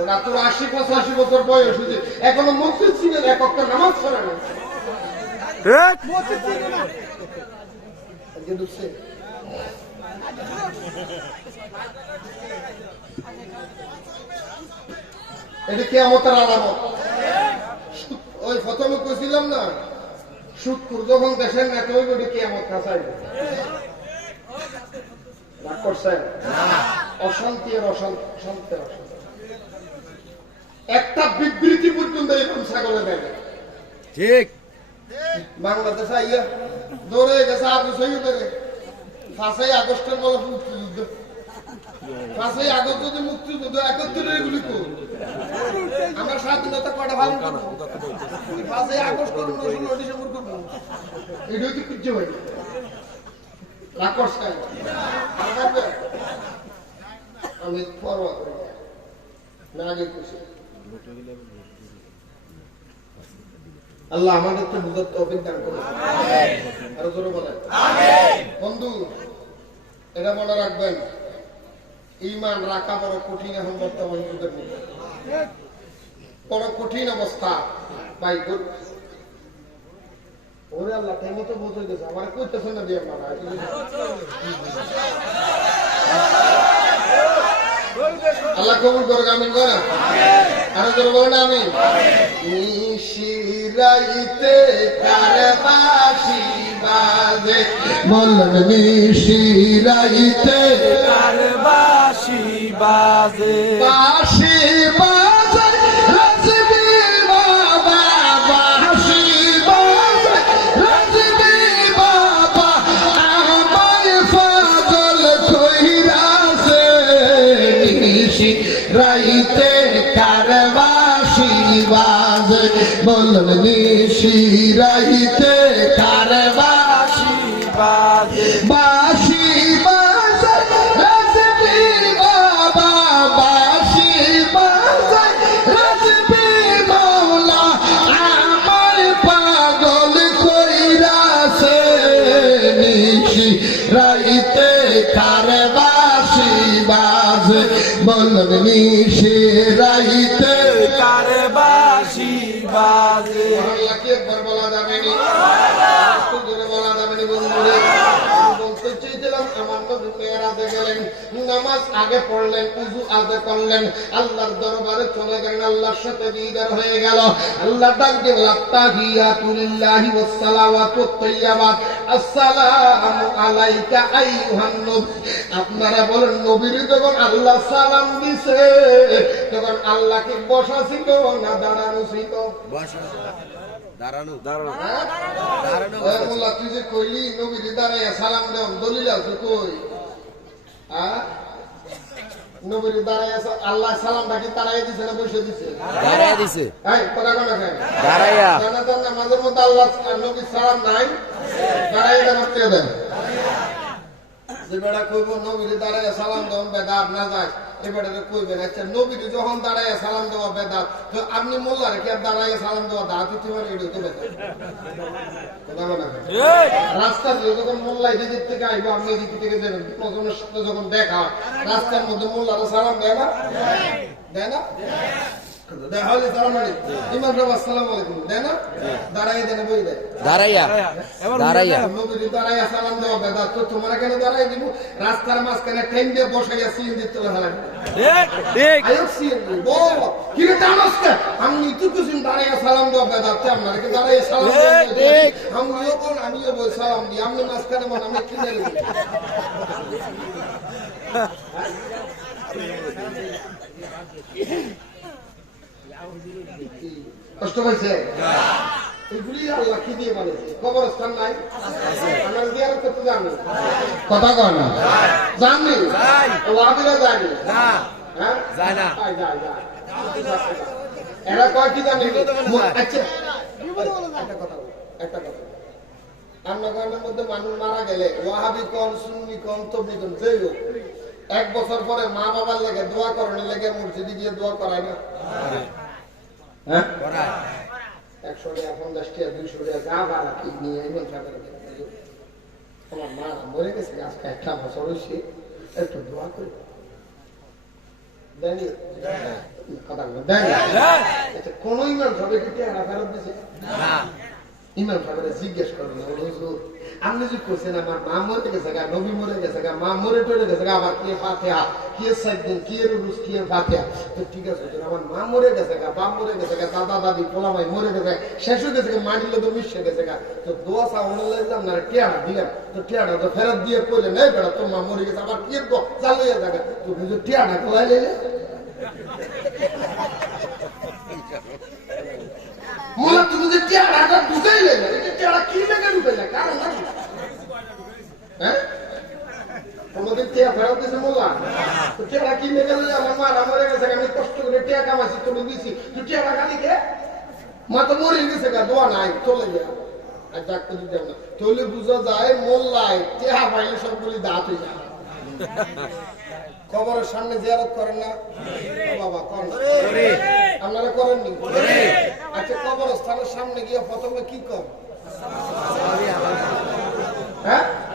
ওরা তোর 80-85 বছর বয়স হয়েছে, এখনো মসজিদ ছিল এক ওয়াক্ত নামাজ পড়ে না। এটা কিয়ামতের আলামত। ওই প্রথমে কইছিলাম না, সুদখোর যখন দেশের নেতা হইবে ওটা কিয়ামত কাছাইবে। রাগ করছেন? অশান্তি আর অশান্তি একটা বিবৃতি পর্যন্ত এরকম ছাগলে দেয় ঠিক। বাংলাদেশ আইয়া দৌড়ে গেছে আবু সৈয়দের 5ই আগস্টের বলে মুক্তিযুদ্ধ। 5ই আগস্ট যদি মুক্তিযুদ্ধ 71 এগুলি কর আমরা স্বাধীনতা কটা ভালো করবো, 5ই আগস্ট করবো, 16 ডিসেম্বর করবো, এটাই তো কিচ্ছু হয় রাগ করছেন? আমি পরোয়া করি না, আগে খুশি। আল্লাহ আমাদের তো বুঝার তৌফিক দান করুন। আরো জোরে বলেন বন্ধু। এটা মনে রাখবেন, ঈমান রাখা বড় কঠিন এখন বর্তমান যুগের মধ্যে, বড় কঠিন অবস্থা ভাই। ওরে আল্লাহ টাইম তো বোঝ হয়ে গেছে, আমার কইতেছেন না দিয়ে মানা আল্লাহ কবুল করুক, আমিন করে। আরো জোরে বলেন আমিন। নিশিরাইতে কার বাঁশি বাজে, বলেন নিশিরাইতে কার বাঁশি বাজে, বাঁশি বাজে রাজবীর বাবা, বাঁশি বাজে রাজবীর বাবা, আমায় পাগল কইরাছে। নিশিরাইতে কার বাঁশি বাজে, বলুন নিশিরাইতে কার বাঁশি বাজে, বাঁশি বাজে রাজবীর বাবা, বাঁশি বাজে রাজবীর মওলা, আমায় পাগল কইরাছে। নিশিরাইতে কার বাঁশি বাজে, বলুন নিশিরাইতে কার বাঁশি বাজে। একবার বলা যাবে নি, বলা যাবে নি বন্ধুরে। বলতে চেয়েছিলাম আমার নবী মেরাজে গেলেন, নামাজ আগে পড়লেন, উযু আগে করলেন, আল্লাহর দরবারে চলে গেলেন, আল্লাহর সাথে দিদার হয়ে গেল। আল্লাহ ডাকতে আত্তাহিয়াতু লিল্লাহি ওয়াস সালাওয়াতুত তাইয়্যিবাত, আসসালামু আলাইকা আইয়ুহান নবী। আপনারা বলেন নবীর যখন আল্লাহ সালাম দিছে তখন আল্লাহ কি বসা ছিল না দাঁড়ানো ছিল? বসা, দাঁড়ানো। দাঁড়ানো দাঁড়ানো। আল্লাহ তুই যে কইলি নবীর দাঁড়াইয়া সালাম দেও, দলিল আছে কই? নবীর দাঁড়াইয়া আল্লাহ সালামটা কি দাঁড়াইয়া দিছে না বসে দিছে? দাঁড়াইয়া দিছে। এই কথা কোন আছে? দাঁড়াইয়া। জানা জানা মাঝের মধ্যে আল্লাহ নবীর সালাম নাই, দাঁড়াইয়া দাঁড়াতে দেন। যে বেড়া কইব নবীর দাঁড়াইয়া সালাম দেওয়া বেদাত না যায়, এবারে কইবেন আচ্ছা নবীর যখন দাঁড়াইয়া সালাম দেওয়া বেদাত, তো আপনি মোল্লার কি আর দাঁড়াইয়া সালাম দেওয়া দাঁত হতে পারে? এটা তো বেদাত। রাস্তার যখন মোল্লা এদিক থেকে আইবো, আপনি এদিক থেকে দেবেন, প্রথমের সাথে যখন দেখা হয় রাস্তার মধ্যে মোল্লারা সালাম দেয় না? দেয় না? রাস্তার মাঝখানে ট্রেন দিয়ে বসাইয়া সিএনজি চলে হারাই আমি কিছু দাঁড়াইয়া সালাম দেওয়া বেদাচ্ছে, আপনাকে দাঁড়াইয়া সালাম আমিও বল, আমিও বল সালাম দিই, আপনি মাঝখানে মন আমি কিনে কষ্ট পাইছে? এগুলি আল্লাহ কি দিয়ে বানিয়েছে? কবরস্থান নাই? আমরা জিয়ারত করতে জানি? কথা কয় না? জানি? ওয়াহাবিরা জানি? হ্যাঁ? যায় না। এরা কয় কি জানি? আচ্ছা একটা কথা, রান্নাঘরের মধ্যে মানুষ মারা গেলে ওয়াহাবি কন, সুন্নি কন, তবলিগ কন, যেই হোক, 1 বছর পরে মা বাবার লেগে দোয়া করানোর লেগে মসজিদে গিয়ে দোয়া করায় না? হ্যাঁ, 100 টাকা 50 টাকা 200 টাকা যা ভাড়া ঠিক নিয়ে আমার মা মরে গেছে আজকে 1 বছর হয়েছে, একটু দোয়া করি দেয়নি কথা বলে দেয়নি আচ্ছা কোন ইমাম সাহেব কি টাকা ফেরত দিয়েছে না ইমাম সাহেবের জিজ্ঞেস করেন হুজুর আপনি যে করছেন আমার মা মরে গেছে গা নবী মরে গেছে গা মা মরে টরে গেছে গা আবার কে ফাতিহা কে সাইদিন কে রুস কে ফাতিহা তো ঠিক আছে হুজুর আমার মা মরে গেছে গা বাপ মরে গেছে গা দাদা দাদি পোলামাই মরে গেছে শেষ হয়ে গেছে গা মাটিলে তো মিশে গেছে গা তো দোয়া সাউন্ড লাগলাম না টিয়াটা দিলাম তো টিয়াটা তো ফেরত দিয়ে কইলেন এই বেটা তোর মা মরে গেছে আবার কি গো চালু হয়ে যাবে তো হুজুর টিয়াটা কোলাই লইলে মোলা তুমি যে টিয়াটা ঢুকাই লইলে এটা টিয়াটা কি লাগে ঢুকাইলা কারণ না হ্যাঁ তোমাদের টিয়া ফেরত দিয়েছে মোল্লা তো টিয়াটা কি লেগে লইলে আমার মা মরে গেছে আমি কষ্ট করে টিয়া কামাইছি তুমি দিছি তুই টিয়াটা খালি কে মা তো মরে গেছে গা দোয়া নাই চলে যা আর ডাক্তার দিতাম না তাহলে বুঝা যায় মোল্লায় টিয়া পাইলে সবগুলি দাঁত হয়ে যায় কবরের সামনে জিয়ারত করেন না বাবা করেন আপনারা করেননি আচ্ছা কবরস্থানের সামনে গিয়ে প্রথমে কি কর হ্যাঁ